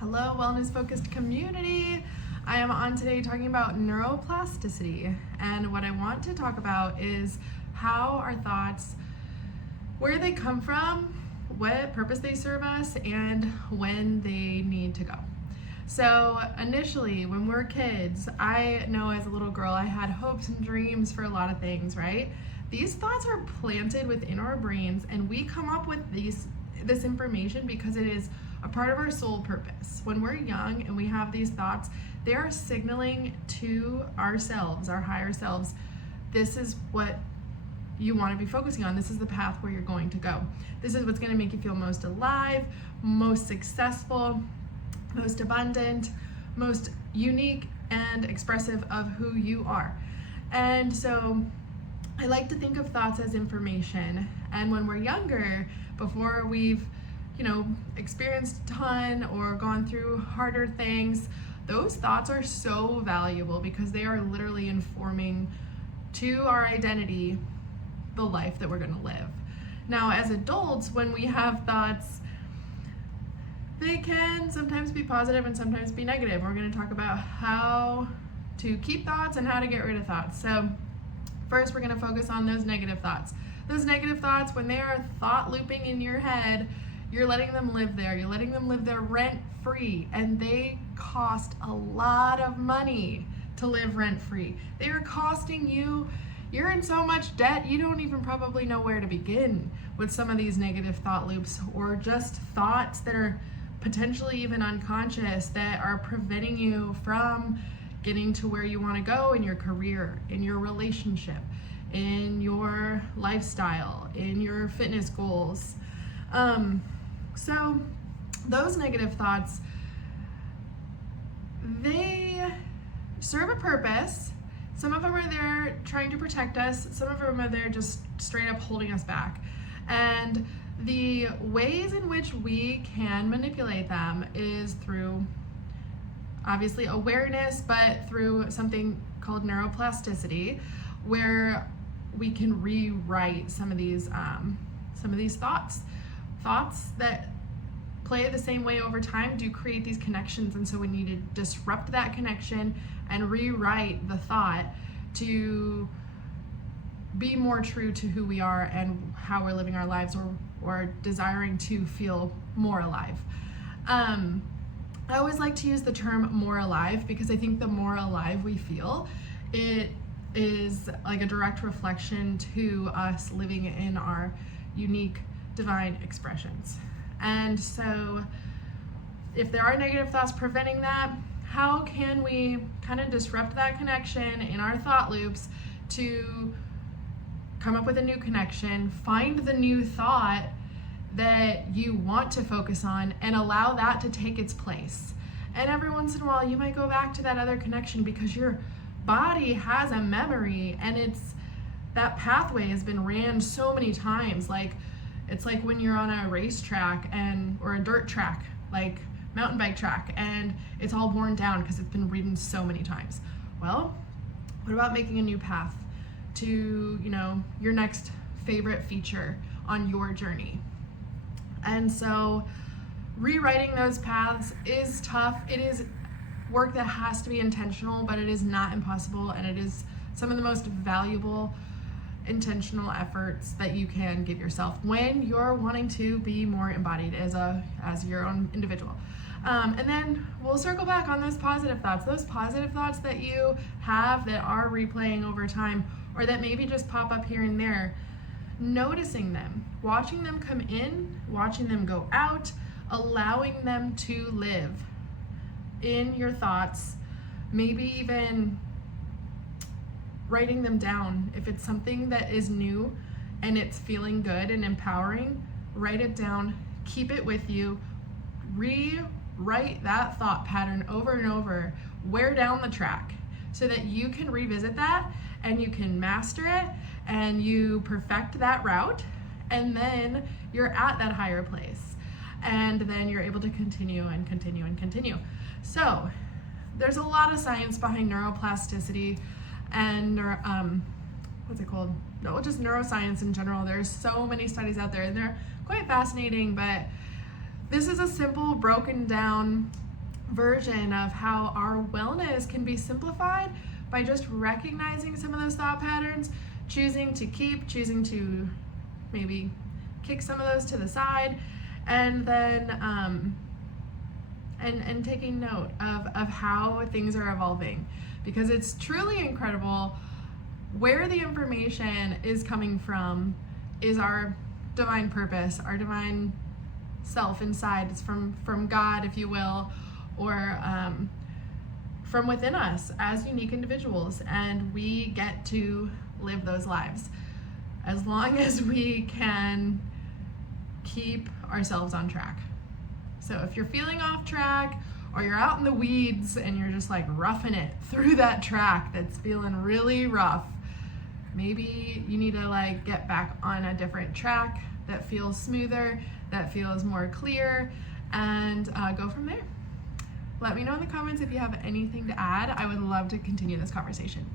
Hello, wellness focused community. I am on today talking about neuroplasticity, and what I want to talk about is how our thoughts, where they come from, what purpose they serve us, and when they need to go. So initially, when we're kids, I know as a little girl I had hopes and dreams for a lot of things, right? These thoughts are planted within our brains, and we come up with this information because it is a part of our soul purpose. When we're young and we have these thoughts, they are signaling to ourselves, our higher selves, this is what you want to be focusing on. This is the path where you're going to go. This is what's going to make you feel most alive, most successful, most abundant, most unique and expressive of who you are. And so I like to think of thoughts as information. And when we're younger, before we've experienced a ton or gone through harder things, those thoughts are so valuable because they are literally informing to our identity the life that we're going to live. Now, as adults, when we have thoughts, they can sometimes be positive and sometimes be negative. We're going to talk about how to keep thoughts and how to get rid of thoughts. So first, we're going to focus on those negative thoughts. Those negative thoughts, when they are thought looping in your head, you're letting them live there. You're letting them live there rent-free, and they cost a lot of money to live rent-free. They are costing you, you're in so much debt, you don't even probably know where to begin with some of these negative thought loops, or just thoughts that are potentially even unconscious that are preventing you from getting to where you want to go in your career, in your relationship, in your lifestyle, in your fitness goals. So those negative thoughts, they serve a purpose. Some of them are there trying to protect us. Some of them are there just straight up holding us back. And the ways in which we can manipulate them is through obviously awareness, but through something called neuroplasticity, where we can rewrite some of these thoughts. Thoughts that play the same way over time do create these connections, and so we need to disrupt that connection and rewrite the thought to be more true to who we are and how we're living our lives, or desiring to feel more alive. I always like to use the term more alive because I think the more alive we feel, it is like a direct reflection to us living in our unique divine expressions. And so if there are negative thoughts preventing that, how can we kind of disrupt that connection in our thought loops to come up with a new connection, find the new thought that you want to focus on, and allow that to take its place. And every once in a while you might go back to that other connection because your body has a memory, and that pathway has been ran so many times. It's like when you're on a racetrack or a dirt track, like mountain bike track, and it's all worn down because it's been ridden so many times. Well, what about making a new path to, your next favorite feature on your journey? And so rewriting those paths is tough. It is work that has to be intentional, but it is not impossible, and it is some of the most valuable intentional efforts that you can give yourself when you're wanting to be more embodied as your own individual. And then we'll circle back on those positive thoughts that you have that are replaying over time, or that maybe just pop up here and there. Noticing them, watching them come in, watching them go out, allowing them to live in your thoughts, maybe even writing them down. If it's something that is new and it's feeling good and empowering, write it down, keep it with you, rewrite that thought pattern over and over, wear down the track so that you can revisit that and you can master it and you perfect that route, and then you're at that higher place, and then you're able to continue and continue and continue. So there's a lot of science behind neuroplasticity and just neuroscience in general. There's so many studies out there, and they're quite fascinating, but this is a simple, broken down version of how our wellness can be simplified by just recognizing some of those thought patterns, choosing to keep, choosing to maybe kick some of those to the side, and then and taking note of how things are evolving, because it's truly incredible where the information is coming from is our divine purpose, our divine self inside. It's from God, if you will, or from within us as unique individuals, and we get to live those lives as long as we can keep ourselves on track. So if you're feeling off track, or you're out in the weeds and you're just like roughing it through that track that's feeling really rough, maybe you need to like get back on a different track that feels smoother, that feels more clear, and go from there. Let me know in the comments if you have anything to add. I would love to continue this conversation.